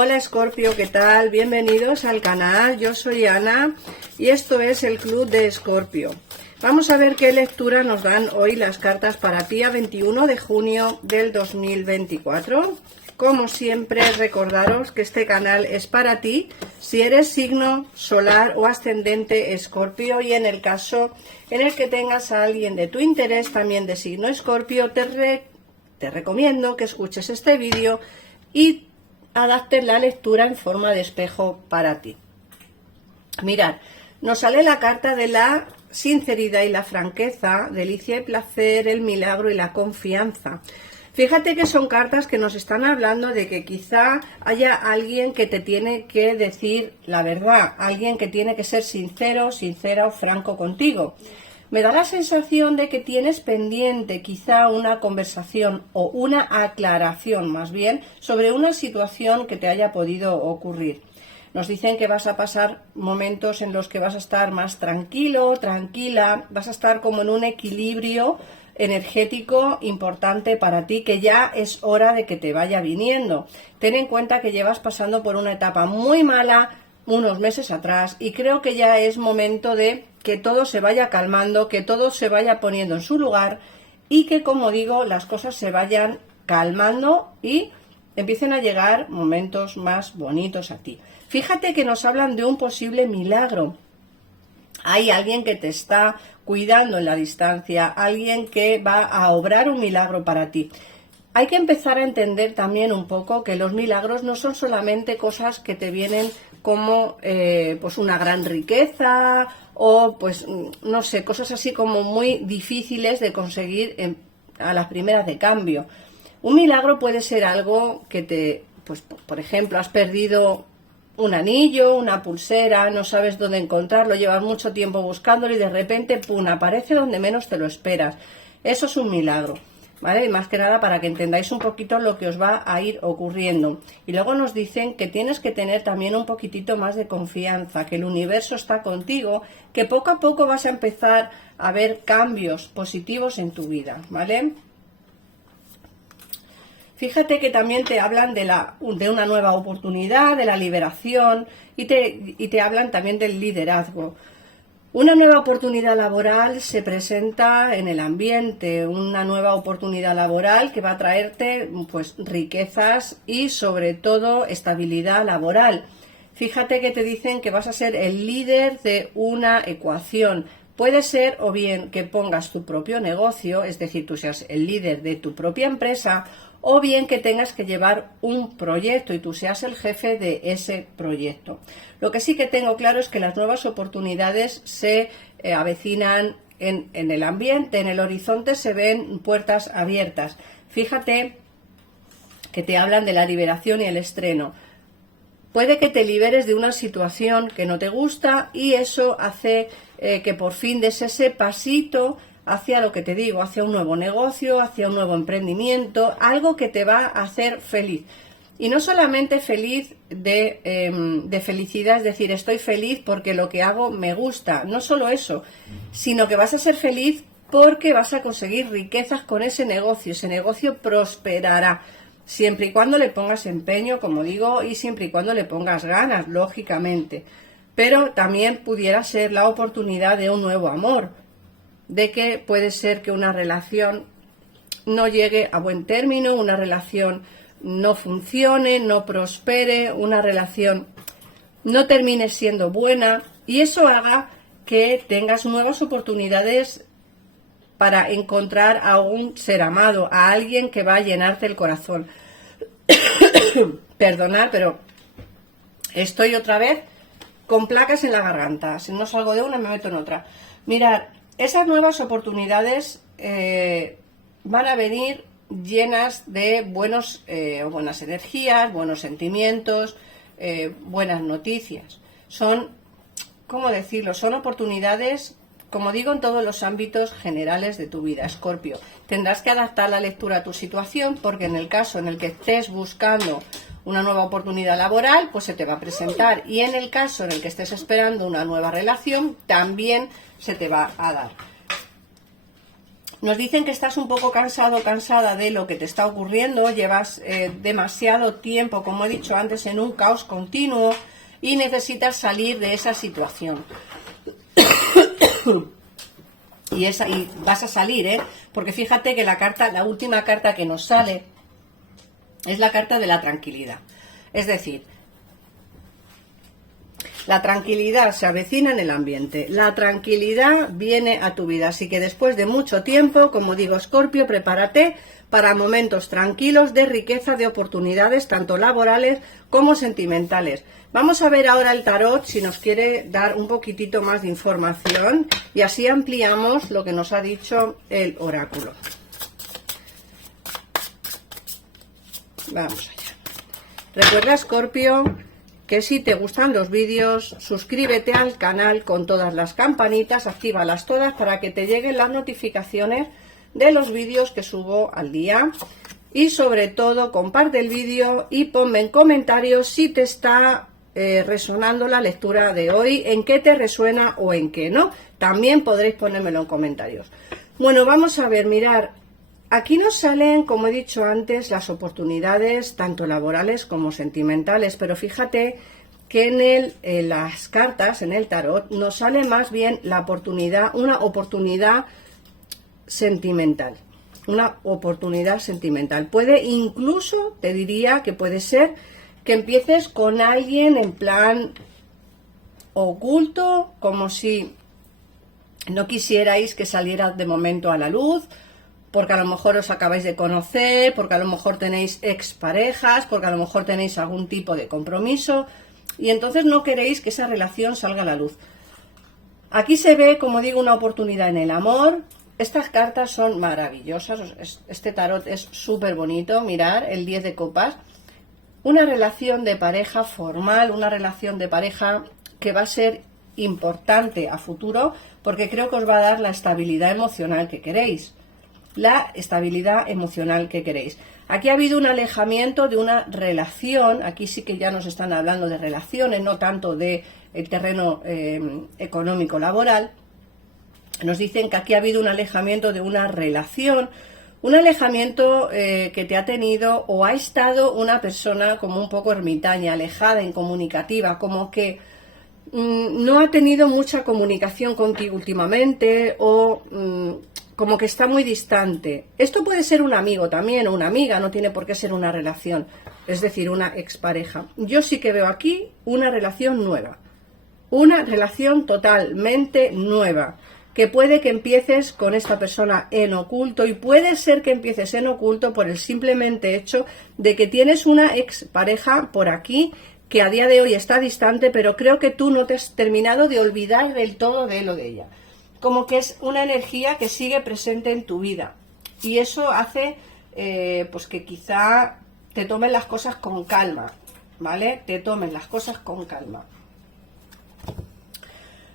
Hola Escorpio, ¿qué tal? Bienvenidos al canal, yo soy Ana y esto es el Club de Escorpio. Vamos a ver qué lectura nos dan hoy las cartas para ti a 21 de junio del 2024. Como siempre, recordaros que este canal es para ti si eres signo solar o ascendente Escorpio, y en el caso en el que tengas a alguien de tu interés también de signo Escorpio, te recomiendo que escuches este vídeo y adaptes la lectura en forma de espejo para ti. Mirad, nos sale la carta de la sinceridad y la franqueza, delicia y placer, el milagro y la confianza. Fíjate que son cartas que nos están hablando de que quizá haya alguien que te tiene que decir la verdad, alguien que tiene que ser sincero, sincera o franco contigo. Me da la sensación de que tienes pendiente quizá una conversación o una aclaración más bien sobre una situación que te haya podido ocurrir. Nos dicen que vas a pasar momentos en los que vas a estar más tranquilo, tranquila, vas a estar como en un equilibrio energético importante para ti, que ya es hora de que te vaya viniendo. Ten en cuenta que llevas pasando por una etapa muy mala unos meses atrás y creo que ya es momento de que todo se vaya calmando, que todo se vaya poniendo en su lugar y que, como digo, las cosas se vayan calmando y empiecen a llegar momentos más bonitos a ti. Fíjate que nos hablan de un posible milagro. Hay alguien que te está cuidando en la distancia, alguien que va a obrar un milagro para ti. Hay que empezar a entender también un poco que los milagros no son solamente cosas que te vienen como pues una gran riqueza o pues no sé, cosas así como muy difíciles de conseguir a las primeras de cambio. Un milagro puede ser algo que pues por ejemplo, has perdido un anillo, una pulsera, no sabes dónde encontrarlo, llevas mucho tiempo buscándolo y de repente, ¡pum!, aparece donde menos te lo esperas. Eso es un milagro, ¿vale? Y más que nada para que entendáis un poquito lo que os va a ir ocurriendo. Y luego nos dicen que tienes que tener también un poquitito más de confianza, que el universo está contigo, que poco a poco vas a empezar a ver cambios positivos en tu vida, ¿vale? Fíjate que también te hablan de una nueva oportunidad, de la liberación y te hablan también del liderazgo. Una nueva oportunidad laboral se presenta en el ambiente, una nueva oportunidad laboral que va a traerte pues riquezas y sobre todo estabilidad laboral. Fíjate que te dicen que vas a ser el líder de una ecuación. Puede ser o bien que pongas tu propio negocio, es decir, tú seas el líder de tu propia empresa, o bien que tengas que llevar un proyecto y tú seas el jefe de ese proyecto. Lo que sí que tengo claro es que las nuevas oportunidades se avecinan en el ambiente, en el horizonte se ven puertas abiertas. Fíjate que te hablan de la liberación y el estreno. Puede que te liberes de una situación que no te gusta y eso hace que por fin des ese pasito hacia lo que te digo, hacia un nuevo negocio, hacia un nuevo emprendimiento, algo que te va a hacer feliz. Y no solamente feliz de felicidad, es decir, estoy feliz porque lo que hago me gusta, no solo eso, sino que vas a ser feliz porque vas a conseguir riquezas con ese negocio prosperará, siempre y cuando le pongas empeño, como digo, y siempre y cuando le pongas ganas, lógicamente. Pero también pudiera ser la oportunidad de un nuevo amor, de que puede ser que una relación no llegue a buen término, una relación no funcione, no prospere, una relación no termine siendo buena y eso haga que tengas nuevas oportunidades para encontrar a un ser amado, a alguien que va a llenarte el corazón. Perdonad, pero estoy otra vez con placas en la garganta. Si no salgo de una, me meto en otra. Mirad, esas nuevas oportunidades van a venir llenas de buenas energías, buenos sentimientos, buenas noticias. Son, ¿cómo decirlo? Son oportunidades, como digo, en todos los ámbitos generales de tu vida, Escorpio. Tendrás que adaptar la lectura a tu situación porque en el caso en el que estés buscando una nueva oportunidad laboral, pues se te va a presentar. Y en el caso en el que estés esperando una nueva relación, también se te va a dar. Nos dicen que estás un poco cansado, cansada de lo que te está ocurriendo, llevas demasiado tiempo, como he dicho antes, en un caos continuo y necesitas salir de esa situación. Y vas a salir, porque fíjate que la última carta que nos sale es la carta de la tranquilidad. Es decir, la tranquilidad se avecina en el ambiente, la tranquilidad viene a tu vida, así que después de mucho tiempo, como digo, Escorpio, prepárate para momentos tranquilos de riqueza, de oportunidades, tanto laborales como sentimentales. Vamos a ver ahora el tarot si nos quiere dar un poquitito más de información y así ampliamos lo que nos ha dicho el oráculo. Vamos allá. Recuerda, Escorpio, que si te gustan los vídeos, suscríbete al canal con todas las campanitas, actívalas todas para que te lleguen las notificaciones de los vídeos que subo al día. Y sobre todo, comparte el vídeo y ponme en comentarios si te está resonando la lectura de hoy, en qué te resuena o en qué no. También podréis ponérmelo en comentarios. Bueno, vamos a ver, mirar. Aquí nos salen, como he dicho antes, las oportunidades tanto laborales como sentimentales, pero fíjate que en las cartas, en el tarot, nos sale más bien la oportunidad, una oportunidad sentimental. Una oportunidad sentimental. Puede incluso, te diría que puede ser que empieces con alguien en plan oculto, como si no quisierais que saliera de momento a la luz, porque a lo mejor os acabáis de conocer, porque a lo mejor tenéis exparejas, porque a lo mejor tenéis algún tipo de compromiso y entonces no queréis que esa relación salga a la luz. Aquí se ve, como digo, una oportunidad en el amor. Estas cartas son maravillosas, este tarot es súper bonito, mirar el 10 de copas. Una relación de pareja formal, una relación de pareja que va a ser importante a futuro, porque creo que os va a dar la estabilidad emocional que queréis. La estabilidad emocional que queréis. Aquí ha habido un alejamiento de una relación, aquí sí que ya nos están hablando de relaciones, no tanto de el terreno económico laboral. Nos dicen que aquí ha habido un alejamiento de una relación, un alejamiento que te ha tenido o ha estado una persona como un poco ermitaña, alejada, incomunicativa, como que no ha tenido mucha comunicación contigo últimamente o como que está muy distante. Esto puede ser un amigo también o una amiga, no tiene por qué ser una relación, es decir, una expareja. Yo sí que veo aquí una relación nueva, una relación totalmente nueva, que puede que empieces con esta persona en oculto y puede ser que empieces en oculto por el simplemente hecho de que tienes una expareja por aquí que a día de hoy está distante, pero creo que tú no te has terminado de olvidar del todo de lo de ella. Como que es una energía que sigue presente en tu vida y eso hace pues que quizá te tomen las cosas con calma, ¿vale? Te tomen las cosas con calma.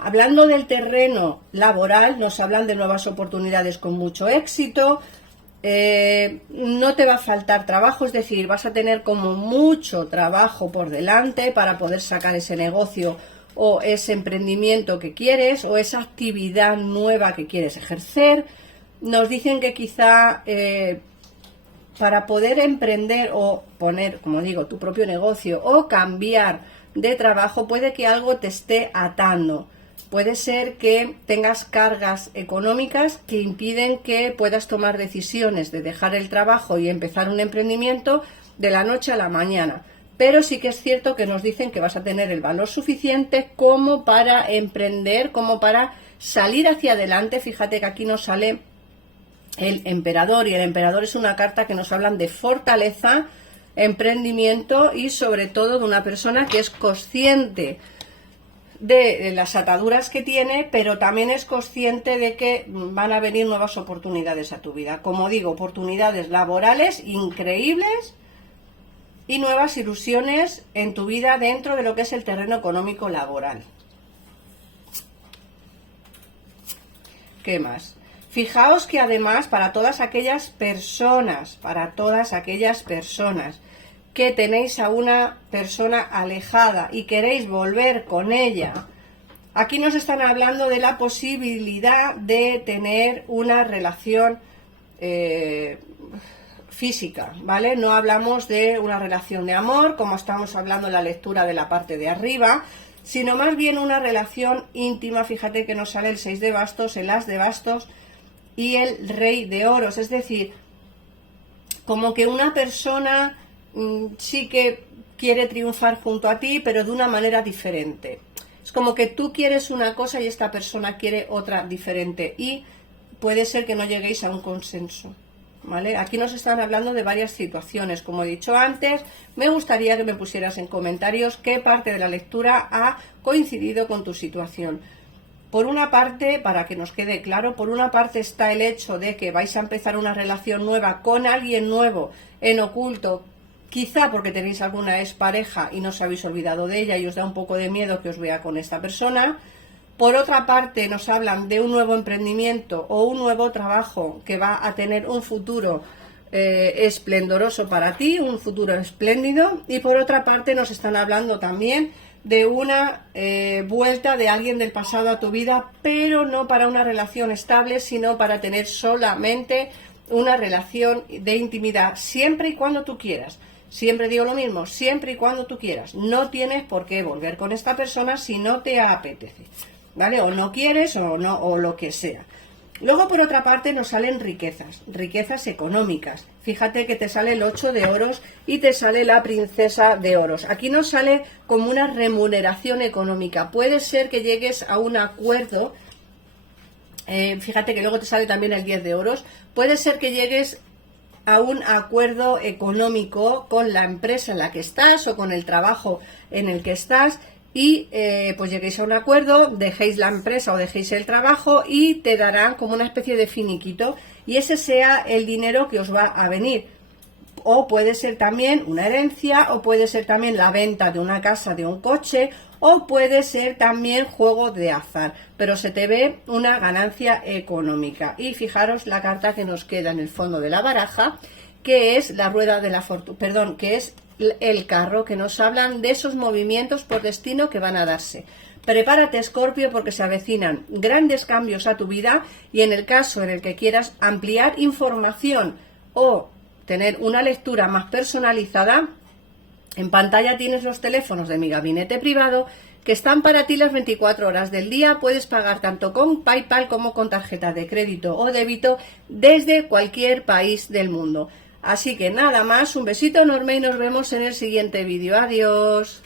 Hablando del terreno laboral, nos hablan de nuevas oportunidades con mucho éxito, no te va a faltar trabajo, es decir, vas a tener como mucho trabajo por delante para poder sacar ese negocio o ese emprendimiento que quieres o esa actividad nueva que quieres ejercer. Nos dicen que quizá para poder emprender o poner, como digo, tu propio negocio o cambiar de trabajo, puede que algo te esté atando. Puede ser que tengas cargas económicas que impiden que puedas tomar decisiones de dejar el trabajo y empezar un emprendimiento de la noche a la mañana. Pero sí que es cierto que nos dicen que vas a tener el valor suficiente como para emprender, como para salir hacia adelante. Fíjate que aquí nos sale el emperador y el emperador es una carta que nos hablan de fortaleza, emprendimiento y sobre todo de una persona que es consciente de las ataduras que tiene, pero también es consciente de que van a venir nuevas oportunidades a tu vida. Como digo, oportunidades laborales increíbles y nuevas ilusiones en tu vida dentro de lo que es el terreno económico laboral. ¿Qué más? Fijaos que además para todas aquellas personas que tenéis a una persona alejada y queréis volver con ella Aquí nos están hablando de la posibilidad de tener una relación física, ¿vale? No hablamos de una relación de amor, como estamos hablando en la lectura de la parte de arriba, sino más bien una relación íntima. Fíjate que nos sale el 6 de bastos, el as de bastos y el rey de oros, es decir, como que una persona sí que quiere triunfar junto a ti, pero de una manera diferente. Es como que tú quieres una cosa y esta persona quiere otra diferente, y puede ser que no lleguéis a un consenso, ¿vale? Aquí nos están hablando de varias situaciones. Como he dicho antes, me gustaría que me pusieras en comentarios qué parte de la lectura ha coincidido con tu situación. Por una parte, para que nos quede claro, por una parte está el hecho de que vais a empezar una relación nueva con alguien nuevo en oculto, quizá porque tenéis alguna expareja y no os habéis olvidado de ella y os da un poco de miedo que os vea con esta persona. Por otra parte, nos hablan de un nuevo emprendimiento o un nuevo trabajo que va a tener un futuro esplendoroso para ti, un futuro espléndido. Y por otra parte, nos están hablando también de una vuelta de alguien del pasado a tu vida, pero no para una relación estable, sino para tener solamente una relación de intimidad, siempre y cuando tú quieras. Siempre digo lo mismo, siempre y cuando tú quieras. No tienes por qué volver con esta persona si no te apetece, ¿vale? O no quieres o no, o lo que sea. Luego, por otra parte, nos salen riquezas económicas. Fíjate que te sale el 8 de oros y te sale la princesa de oros. Aquí nos sale como una remuneración económica. Puede ser que llegues a un acuerdo, fíjate que luego te sale también el 10 de oros. Puede ser que llegues a un acuerdo económico con la empresa en la que estás o con el trabajo en el que estás, y pues lleguéis a un acuerdo, dejéis la empresa o dejéis el trabajo y te darán como una especie de finiquito, y ese sea el dinero que os va a venir. O puede ser también una herencia, o puede ser también la venta de una casa, de un coche, o puede ser también juego de azar, pero se te ve una ganancia económica. Y fijaros la carta que nos queda en el fondo de la baraja, que es la rueda de la fortuna, perdón, que es el carro, que nos hablan de esos movimientos por destino que van a darse. Prepárate, Escorpio, porque se avecinan grandes cambios a tu vida, y en el caso en el que quieras ampliar información o tener una lectura más personalizada, en pantalla tienes los teléfonos de mi gabinete privado, que están para ti las 24 horas del día. Puedes pagar tanto con PayPal como con tarjeta de crédito o débito desde cualquier país del mundo. Así que nada más, un besito enorme y nos vemos en el siguiente vídeo. Adiós.